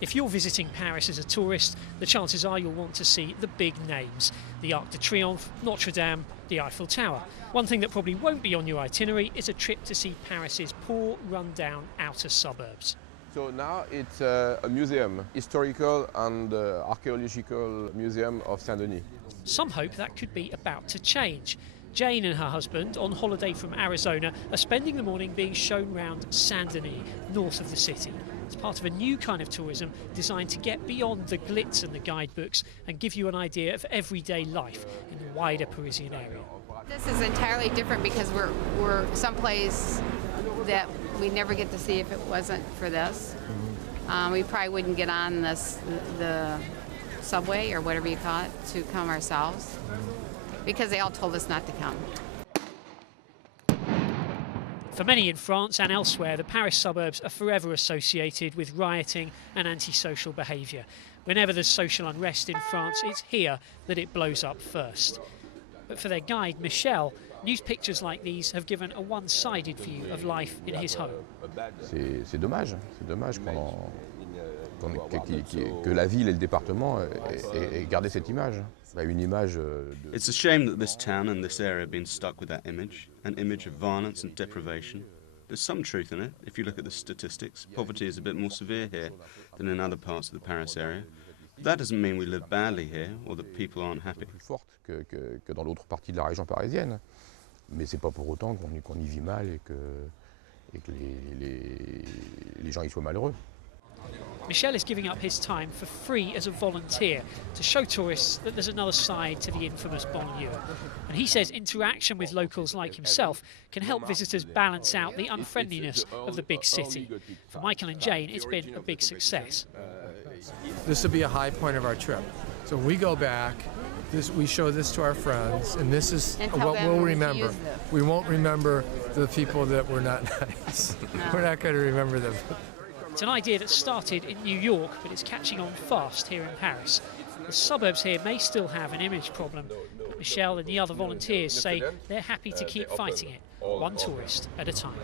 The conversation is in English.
If you're visiting Paris as a tourist, the chances are you'll want to see the big names: the Arc de Triomphe, Notre Dame, the Eiffel Tower. One thing that probably won't be on your itinerary is a trip to see Paris's poor, run-down outer suburbs. So now it's a museum, historical and archaeological museum of Saint-Denis. Some hope that could be about to change. Jane and her husband, on holiday from Arizona, are spending the morning being shown round Saint-Denis, north of the city. It's part of a new kind of tourism designed to get beyond the glitz and the guidebooks and give you an idea of everyday life in the wider Parisian area. This is entirely different because we're someplace that we never get to see if it wasn't for this. We probably wouldn't get on the subway or whatever you call it to come ourselves because they all told us not to come. For many in France and elsewhere, the Paris suburbs are forever associated with rioting and antisocial behaviour. Whenever there's social unrest in France, it's here that it blows up first. But for their guide, Michel, news pictures like these have given a one-sided view of life in his home. C'est dommage que la ville et le département aient gardé cette image. It's a shame that this town and this area have been stuck with that image, an image of violence and deprivation. There's some truth in it. If you look at the statistics, poverty is a bit more severe here than in other parts of the Paris area. That doesn't mean we live badly here or that people aren't happy. Plus forte que dans d'autres parties de la région parisienne, mais c'est pas pour autant qu'on y vit mal et que les gens y soient malheureux. Michel is giving up his time for free as a volunteer to show tourists that there's another side to the infamous banlieue. And he says interaction with locals like himself can help visitors balance out the unfriendliness of the big city. For Michael and Jane, it's been a big success. This will be a high point of our trip. So when we go back, we show this to our friends, and this is what we'll remember. We won't remember the people that were not nice. No. We're not going to remember them. It's an idea that started in New York, but it's catching on fast here in Paris. The suburbs here may still have an image problem, but Michel and the other volunteers say they're happy to keep fighting it, one tourist at a time.